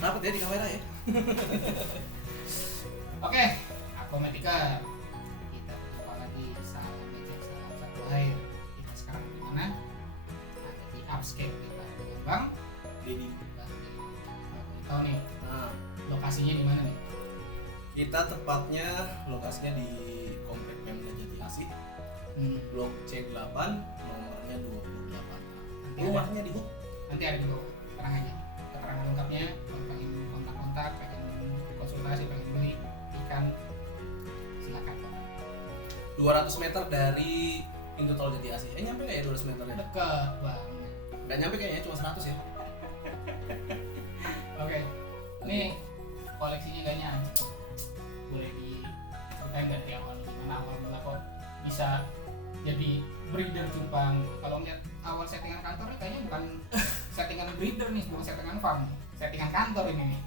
Rapat ya di kamera ya. Oke, Aquamatica. Kita berjumpa lagi salam Magic, salam satu air. Kita sekarang di mana? Ada di Upscape kita dengan Bang Dedi. Tahu nih, Nah, lokasinya di mana nih? kita tepatnya lokasinya di Komplek Pemda Jati Asih, Blok C8, nomornya 28. Rumahnya di Nanti ada di bawah keterangannya. Keterangan lengkapnya, kalau pengen kontak-kontak, pengen konsultasi, pengen beli ikan, silakan. 200 meter dari pintu tol Jati Asih. Nyampe nggak ya 200 meternya? Dekat banget. Nggak nyampe kayaknya, cuma 100 ya. Oke, ini koleksinya kayaknya anjing. Boleh diceritain nggak dari awal gimana awal mula kok bisa jadi breeder cupang? Kalau ngeliat awal settingan kantornya kayaknya bukan settingan breeder nih, bukan settingan farm, settingan kantor ini nih.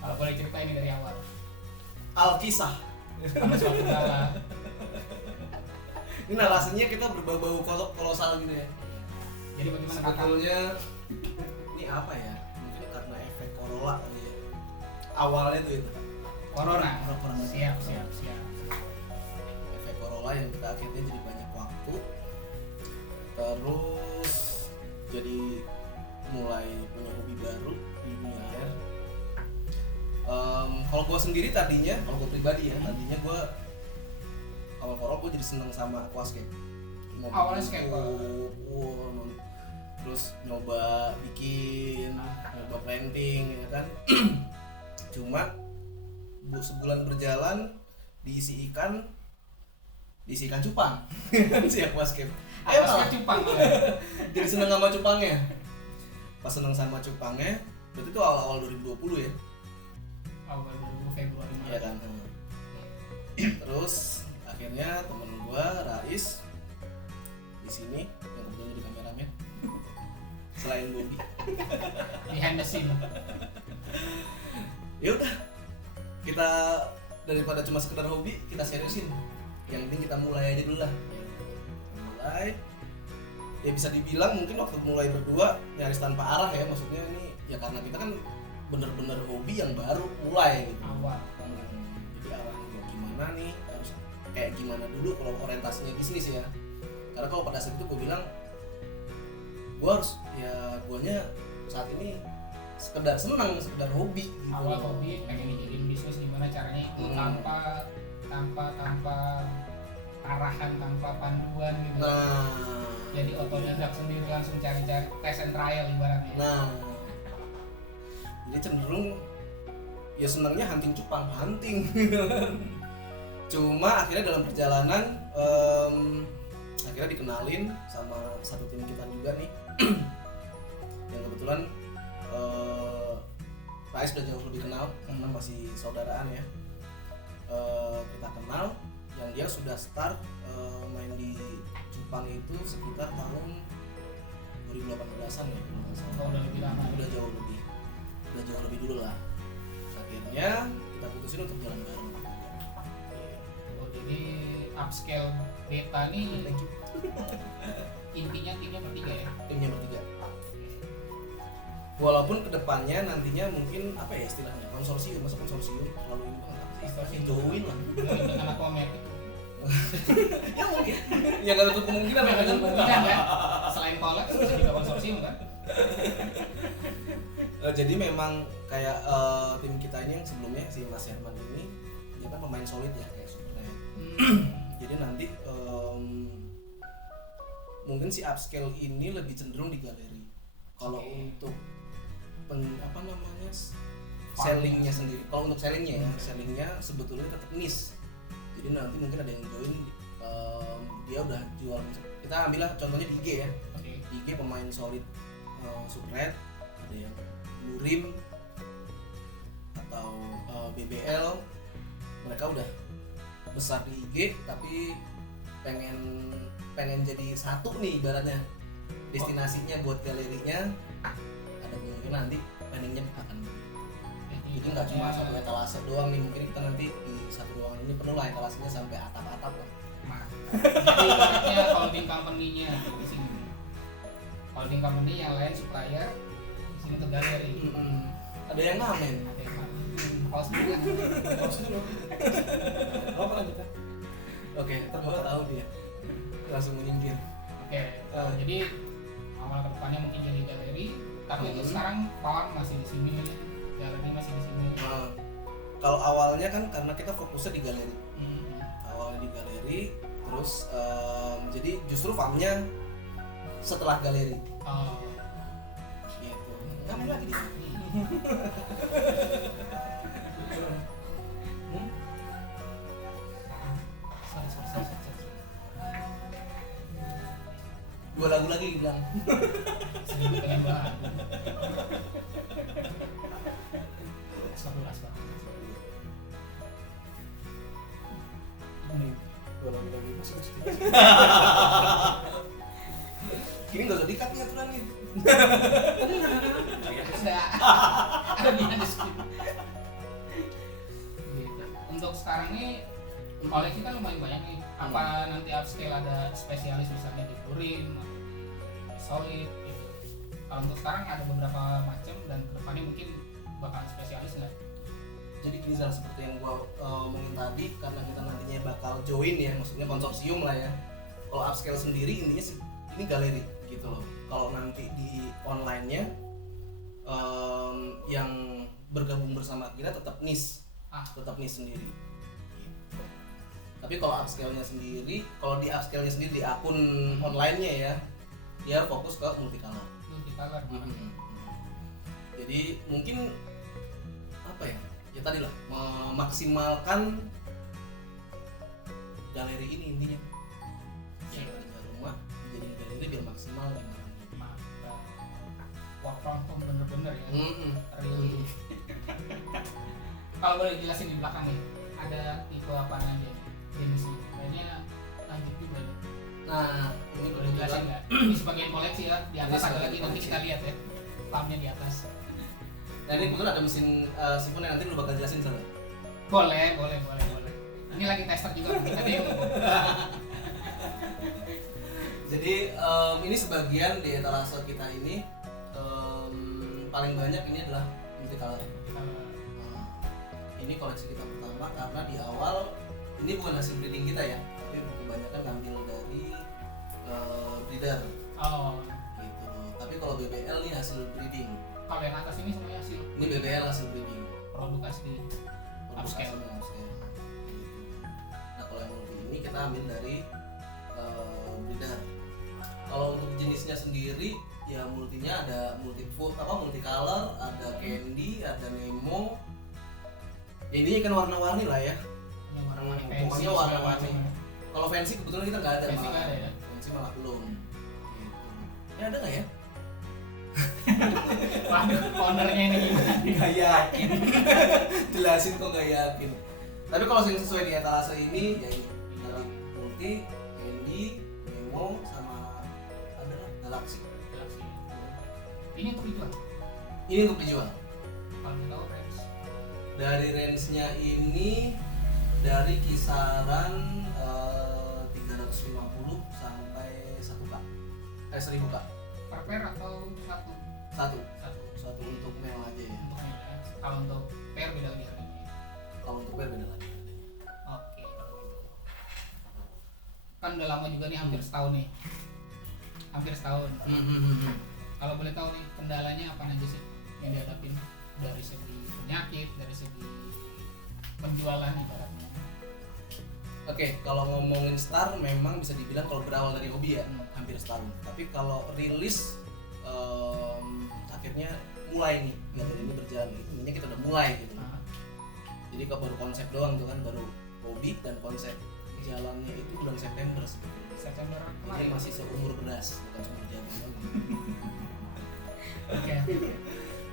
Kalau boleh ceritain ini dari awal. Alkisah. Sama suatu kala. Ini narasinya kita berbau-bau kolosal gitu ya. Jadi bagaimana kakak? Sebetulnya ini apa ya? Mungkin karena efek Corolla kali ya. Awalnya tuh itu. Corona. Corona. Siap. Efek Corolla yang kita akhirnya jadi banyak waktu. Terus jadi mulai punya hobi baru di dunia air. Kalau gue sendiri tadinya, kalau gue pribadi ya, tadinya gue awal gue jadi seneng sama aquascape. Awalnya skater. Terus nyoba bikin, nyoba planting, ya kan. Cuma sebulan berjalan diisi ikan cupang, si aquascape. Aquascape cupang. Jadi seneng sama cupangnya. Pas seneng sama cupangnya, berarti itu awal 2020 ya. Awal 20 Februari. Iya kan. Terus akhirnya temen gua Rais di sini yang kebetulan jadi kameramen selain Bobby. Behind the scene. Ya udah, kita daripada cuma sekedar hobi, kita seriusin. Yang penting kita mulai aja dulu lah. Mulai. Ya bisa dibilang mungkin waktu mulai berdua nyaris tanpa arah ya, maksudnya ini ya karena kita kan bener-bener hobi yang baru mulai gitu. Awal. Jadi arahnya gimana nih, harus kayak gimana dulu kalau orientasinya bisnis ya. Karena kalau pada saat itu gue bilang gue harus ya guanya saat ini sekedar senang, sekedar hobi gitu. Awal hobi pengen dijadiin bisnis, gimana caranya itu tanpa arahan, tanpa panduan gitu. Nah, jadi otodidak sendiri, langsung cari-cari test and trial ibaratnya. nah, jadi cenderung ya senangnya hunting cupang, hunting. Cuma akhirnya dalam perjalanan akhirnya dikenalin sama satu tim kita juga nih yang kebetulan Rais udah jauh lebih kenal karena masih saudaraan ya. Kita kenal yang dia sudah start main di cupang itu sekitar tahun 2018an ya kalau nggak salah. Udah lebih lama. Udah jauh lebih dulu lah. Akhirnya kita putusin untuk jalan bareng. Oh, jadi upscale beta nih intinya timnya bertiga ya? Timnya bertiga. Walaupun kedepannya nantinya mungkin apa ya istilahnya konsorsium, masa konsorsium terlalu ini banget apa sih? Join lah. Dengan Aquamatic. Ya mungkin. Ya nggak tutup kemungkinan ya kan? Kan? Selain collab bisa juga konsorsium kan? Jadi memang kayak tim kita ini yang sebelumnya si Mas Herman ini dia kan pemain solid ya kayak Superman. Jadi nanti mungkin si upscale ini lebih cenderung di galeri. Kalau untuk sellingnya sendiri. Kalau untuk sellingnya sebetulnya tetap niche. Jadi nanti mungkin ada yang join dia udah jual. Kita ambillah contohnya di IG ya. Di IG pemain solid Supret, ada yang Blue Rim atau BBL. Mereka udah besar di IG tapi pengen jadi satu nih ibaratnya. Destinasinya buat galerinya ada mungkin nanti planningnya akan jadi nggak cuma satu etalase doang nih, mungkin kita nanti di satu ruangan ini perlu lah etalasenya sampai atap-atap lah. Jadi ibaratnya holding company-nya di sini. Holding company yang lain supplier di sini untuk galeri. Ada yang ngamen. Ada yang mana? Pause dulu kan? Terus dulu. Apa lanjut ya? Oke, ntar bakal tahu dia. Langsung menyingkir. Oke, jadi awal kedepannya mungkin jadi galeri, tapi untuk sekarang Pawan masih di sini, galeri masih di sini. Nah, kalau awalnya kan karena kita fokusnya di galeri. Hmm. Awalnya di galeri, terus jadi justru farmnya setelah galeri. Oh, Gitu. Ngamen lagi dia. sorry. Dua lagu lagi bilang. Sedikit pengen banget. Astagfirullah. Dua lagi masih kecil. Ini nggak usah dikat nih aturan nih. Ada behind the screen. Gitu. Untuk sekarang nih koleksi kan lumayan banyak nih. Apa nanti upscale ada spesialis misalnya di purin, di solid gitu. Kalau untuk sekarang ada beberapa macam dan kedepannya mungkin bakalan spesialis nggak? Jadi gini Zal, seperti yang gua omongin tadi, karena kita nantinya bakal join ya, maksudnya konsorsium lah ya. Kalau upscale sendiri intinya sih ini galeri gitu loh. Kalau nanti di online-nya yang bergabung bersama kita tetap niche, tetap niche sendiri. Gitu. Tapi kalau upscale-nya sendiri, kalau di upscale-nya sendiri di akun online-nya ya, dia fokus ke multicolor. Multicolor. Jadi mungkin apa ya? Ya tadi lah, memaksimalkan galeri ini intinya. Yang tadinya rumah jadi galeri biar maksimal gimana. Work from home bener-bener ya. Really. Kalau boleh jelasin di belakang nih, ada tipe apa aja nih jenisnya? Kayaknya lanjut juga nih. Nah, ini Boleh jelasin nggak? Ini sebagian koleksi ya. Di atas Ini ada lagi, nanti koleksi. kita lihat ya. Farmnya di atas. Nah ini kebetulan ada mesin sipon yang nanti lu bakal jelasin sana. Boleh. Ini lagi tester juga, mungkin ada yang ngomong. Jadi ini sebagian di etalase kita ini paling banyak ini adalah multicolor. Nah, ini koleksi kita pertama karena di awal ini bukan hasil breeding kita ya, tapi kebanyakan ngambil dari breeder Oh, gitu. Tapi kalau BBL nih hasil breeding. kalau yang atas ini semuanya hasil Ini BBL hasil breeding. produk asli. Upscale. Upscale. Nah kalau yang multi ini kita ambil dari breeder. Kalau untuk jenisnya sendiri ya multinya ada multicolor, ada candy, ada Nemo. Ya ini kan warna-warni lah ya. Ini warna-warni Hmm, fancy. pokoknya warna-warni. Kalau fancy kebetulan kita nggak ada. Fancy malah. nggak ada ya? Fancy malah belum. Gitu. Ya ada nggak ya? Waduh, ownernya ini gimana? Nggak yakin. Jelasin kok nggak yakin. Tapi kalau yang sesuai di etalase ini ya ini tadi multi, candy, Nemo sama ada lah Galaxy. Galaxy. Ini untuk dijual. Ini untuk dijual. Kalau kita tahu range Dari range-nya ini dari kisaran 350 sampai 1K. 1000K. per pair atau satu? Satu Satu untuk male aja ya. untuk ini ya. Kalau untuk pair beda lagi harganya. Kalau untuk pair beda lagi harganya. Oke, kalau gitu. Kan udah lama juga nih, hampir setahun nih. Hampir setahun. Kalau boleh tahu nih kendalanya apa aja sih yang dihadapin dari segi penyakit, dari segi penjualan ibaratnya. Oke, kalau ngomongin star memang bisa dibilang kalau berawal dari hobi ya hampir setahun. Tapi kalau rilis akhirnya mulai nih galeri ini berjalan. Intinya kita udah mulai gitu. Nah, Jadi kalau baru konsep doang tuh kan, baru hobi dan konsep jalannya itu bulan September sebetulnya. September Jadi kemarin masih seumur beras, bukan seumur jagung. Oke.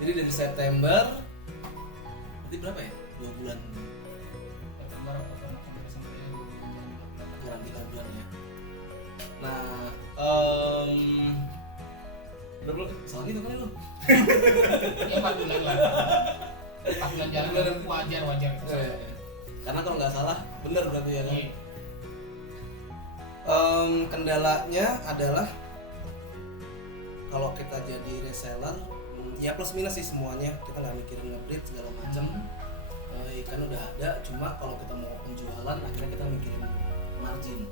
Jadi dari September, berarti berapa ya? 2 bulan, September, Oktober, November, Desember ya, 2 bulan, kurang 3 bulan ya. Nah, berapa bulan? Salah gitu kan lu? ya 4 bulan lah. 4 bulan jalan wajar itu. Karena kalau nggak salah, bener berarti ya kan? Iya. Kendalanya adalah kalau kita jadi reseller ya plus minus sih semuanya, kita nggak mikirin nge-breed segala macam. Ikan udah ada, cuma kalau kita mau penjualan akhirnya kita mikirin margin.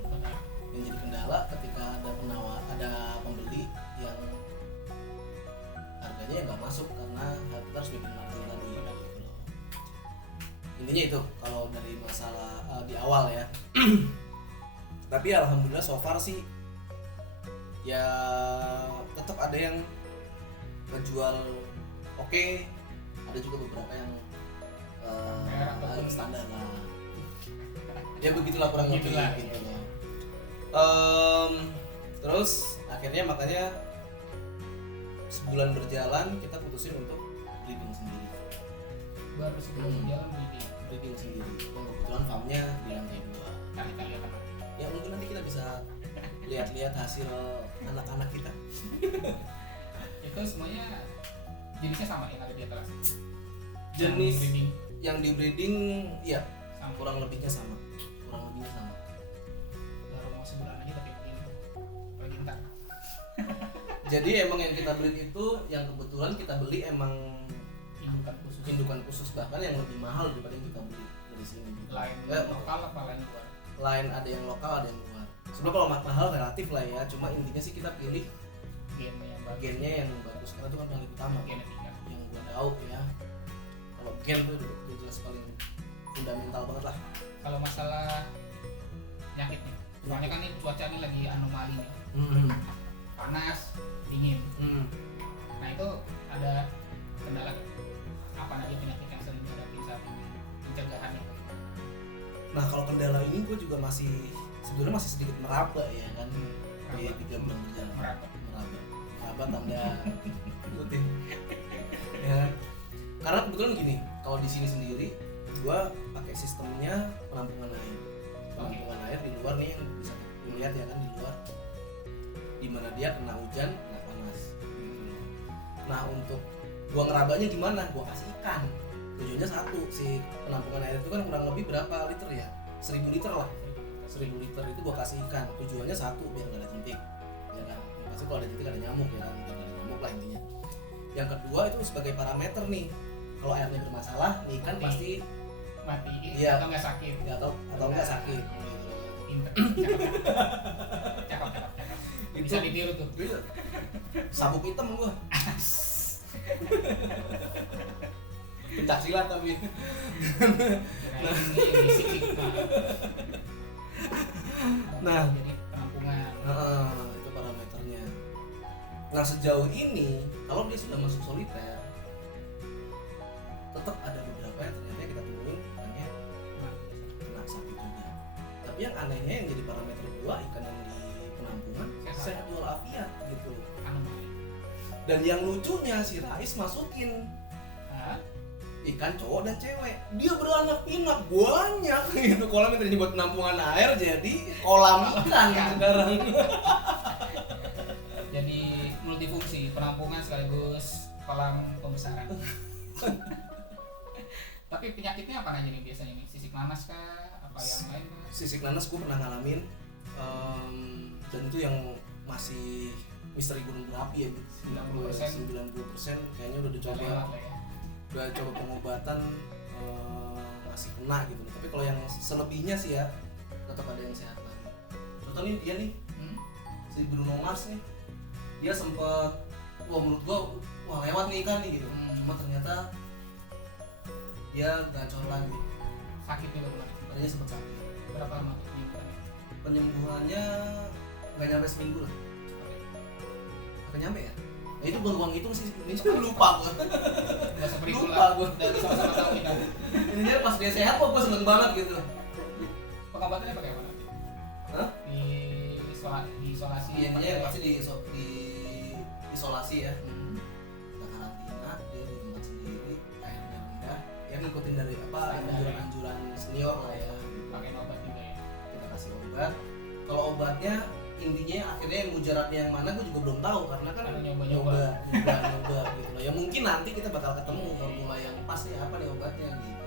Yang jadi kendala ketika ada pembeli yang harganya nggak masuk karena kita harus bikin margin tadi gitu loh. Intinya itu kalau dari masalah di awal ya. Tapi alhamdulillah so far sih ya tetap ada yang ngejual oke, ada juga beberapa yang agak standar lah. Ya begitulah kurang lebih gitu loh. Terus akhirnya makanya sebulan berjalan kita putusin untuk breeding sendiri. Baru sebelum jalan Breeding sendiri. Yang kebetulan farmnya di lantai 2. kali-kali apa? Ya mungkin nanti kita bisa lihat-lihat hasil anak-anak kita. Itu semuanya jenisnya sama yang ada di atas. Jenis breeding yang di breeding ya sama. kurang lebihnya sama. Baru mau sebulan aja tapi begini. Lagi entar. Jadi emang yang kita breed itu yang kebetulan kita beli emang indukan khusus bahkan yang lebih mahal daripada yang kita beli dari sini gitu. Lain lokal apa lain luar? Lain ada yang lokal ada yang luar. Sebenarnya kalau mahal relatif lah ya, cuma intinya sih kita pilih gennya yang bagus karena itu kan paling utama. Genetika Yang gua tahu ya, kalau gen tuh udah jelas paling fundamental banget lah. kalau masalah penyakit nih, soalnya kan ini cuaca ini lagi anomali nih, panas, dingin. Nah itu ada kendala apa aja penyakit yang sering dihadapi saat ini, pencegahannya? Nah kalau kendala ini gue juga sebenarnya masih sedikit meraba ya kan di 3 bulan berjalan. Meraba tanda ikutin ya. Karena kebetulan gini, kalau di sini sendiri gue pakai sistemnya penampungan air di luar nih yang bisa dilihat ya kan di luar, dimana dia kena hujan kena panas gitu. Nah untuk gua ngerabanya gimana? Gua kasih ikan. Tujuannya satu, si penampungan air itu kan kurang lebih berapa liter ya? 1000 liter lah. 1000 liter itu gua kasih ikan. Tujuannya satu, biar nggak ada jentik. Ya kan? Pasti kalau ada jentik ada nyamuk ya kan? Biar nggak ada nyamuk lah intinya. Yang kedua itu sebagai parameter nih. Kalau airnya bermasalah, nih ikan pasti mati iya, atau nggak sakit? Ya, atau nggak sakit. Cakep. Bisa ditiru tuh. Sabuk hitam gua. Pencak silat tapi. Nah, jadi penampungan. Itu parameternya. Nah sejauh ini kalau dia sudah masuk soliter, tetap ada beberapa yang ternyata kita temuin hanya kena sakit juga. Tapi yang anehnya yang jadi parameter gua ikan yang di penampungan sehat walafiat gitu. Dan yang lucunya si Rais masukin ikan cowok dan cewek, dia beranak pinak banyak gitu. Kolam yang tadinya buat penampungan air jadi kolam ikan sekarang. Jadi multifungsi, penampungan sekaligus kolam pembesaran. Tapi penyakitnya apa aja nih biasanya nih? Sisik nanas kah? Apa yang lain? Sisik nanas gue pernah ngalamin, dan itu yang masih misteri gunung berapi ya, 90% kayaknya udah dicoba. Udah coba pengobatan masih kena gitu. Tapi kalau yang selebihnya sih ya tetap ada yang sehat lagi. Contoh nih dia nih si Bruno Mars nih, dia sempet menurut gua lewat nih ikan nih gitu. Cuma ternyata dia gacor lagi. Sakit juga kemarin. Tadinya sempet sakit. Berapa lama penyembuhannya? Penyembuhannya nggak nyampe seminggu lah. Nggak nyampe ya? Nah itu gua ngitung sih, ini lupa gua. Gak seperti Lupa gua. Dan sama-sama tahu kita. Ini pas dia sehat kok gua seneng banget gitu. Pengobatannya pakai apa nanti? Hah? Di isolasi. Iya, intinya pasti di isolasi ya. Kita karantina, dia di tempat sendiri, airnya rendah. Ya ngikutin dari anjuran senior lah ya. Pakai obat juga ya. Kita kasih obat. Kalau obatnya intinya akhirnya yang mujarabnya yang mana gue juga belum tahu karena kan nyoba gitu loh. Ya mungkin nanti kita bakal ketemu formula yang pas nih apa nih obatnya gitu.